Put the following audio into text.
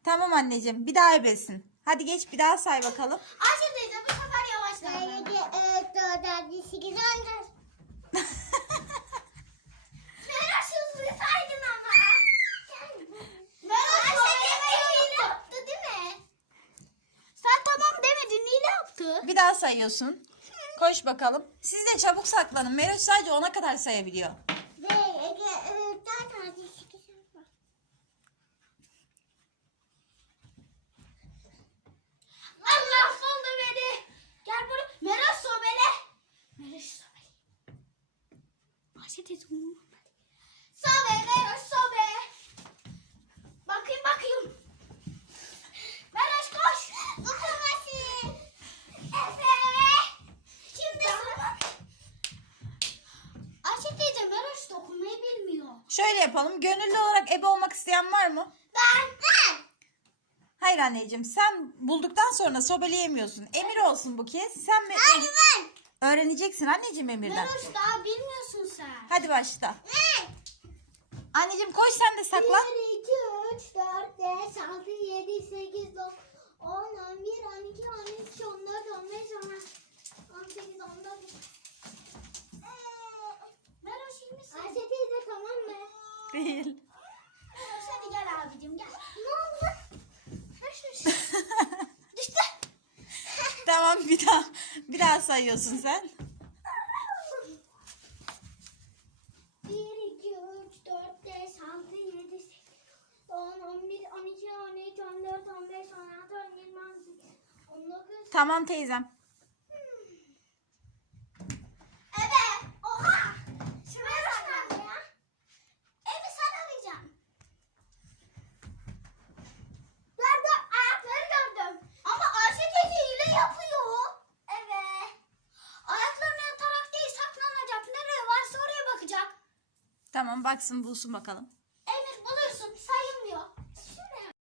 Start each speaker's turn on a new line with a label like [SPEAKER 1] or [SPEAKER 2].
[SPEAKER 1] Tamam anneciğim, bir daha ebesin. Hadi geç, bir daha say bakalım.
[SPEAKER 2] Ayşe teyze bu sefer yavaşla.
[SPEAKER 3] 1, 2, 3, 4, 5, 6, 7, 8, 10.
[SPEAKER 2] Meral hızlı saydın ama. Meral Ayşe teyze hile yaptı değil mi? Sen tamam demedin, hile yaptı.
[SPEAKER 1] Bir daha sayıyorsun. Koş bakalım. Siz de çabuk saklanın. Meroş sadece 10'a kadar sayabiliyor.
[SPEAKER 3] 1, 2, 3, 4, 5, 8, 10.
[SPEAKER 2] Allah buldu beni. Gel buraya. Meral sobele. Meral sobele. Ayşe teyze onu. Sobe Meral sobe. Bakayım. Meral koş. Bakamazsın. Efe. Şimdi sıra. Ayşe teyze Meral dokunmayı bilmiyor.
[SPEAKER 1] Şöyle yapalım. Gönüllü olarak ebe olmak isteyen var mı?
[SPEAKER 2] Ben.
[SPEAKER 1] Hayır anneciğim. Sen bulduktan sonra sobeleyemiyorsun. Emir olsun bu kez. Sen mi?
[SPEAKER 3] Hadi ben.
[SPEAKER 1] Öğreneceksin anneciğim Emir'den.
[SPEAKER 2] Meral daha bilmiyorsun sen.
[SPEAKER 1] Hadi başla. Anneciğim koş sen de saklan.
[SPEAKER 3] 1, 2, 3, 4, 5, 6, 7, 8, 9, 10, 11, 12, 13, 14, 15, 16, 18, 19.
[SPEAKER 2] Meral iyi misin?
[SPEAKER 3] Ayşe teyze tamam mı?
[SPEAKER 1] Değil.
[SPEAKER 2] Hadi gel abicim gel.
[SPEAKER 3] Ne oldu?
[SPEAKER 2] Düştü.
[SPEAKER 1] Tamam bir daha sayıyorsun sen.
[SPEAKER 3] 1, 2, 3, 4, 5, 6, 7, 8, 10, 11, 12, 13, 14, 15, 16, 17, 18, 19.
[SPEAKER 1] Tamam teyzem.
[SPEAKER 2] Evet. Oha. Şuraya saklan ya. Evi sen arayacaksın. Gördüm. Ayakları gördüm. Ama Ayşe teyze hile yapıyor. Evet. Ayaklarına yatarak değil saklanacak. Nereye varsa oraya bakacak.
[SPEAKER 1] Tamam baksın bulsun bakalım.
[SPEAKER 2] Emir bulursun sayılmıyor.